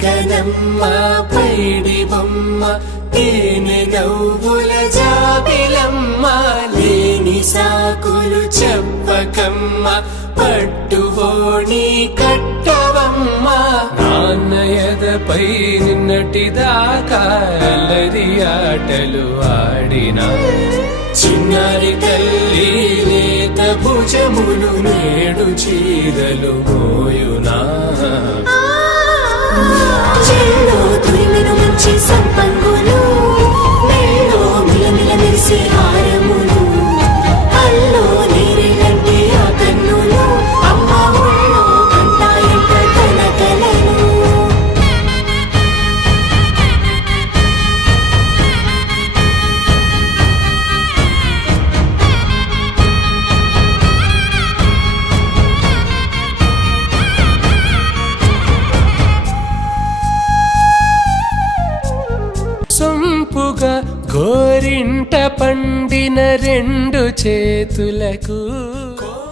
పలకనమ్మ పైడి బొమ్మ తేనె నవ్వుల జాబిలమ్మ లేని సాకులు చెప్పకమ్మ పట్టువోణి కట్టవమ్మ నాన్నయదపై నిన్నటిదాకా అల్లరి ఆటలు ఆడినా చిన్నారి తల్లి లేత భుజములు నేడు చీరలు మోయునా చెల్లో తురిమెను మంచి సంపంగులు మెల్లో మిలమిల మెరిసే హారములు అల్లో నేరేలంటే ఆ కన్నులు అమ్మ ఒళ్ళో కంటాయంట తన కలను సొంపుగా గోరింట పండిన రెండు చేతులకు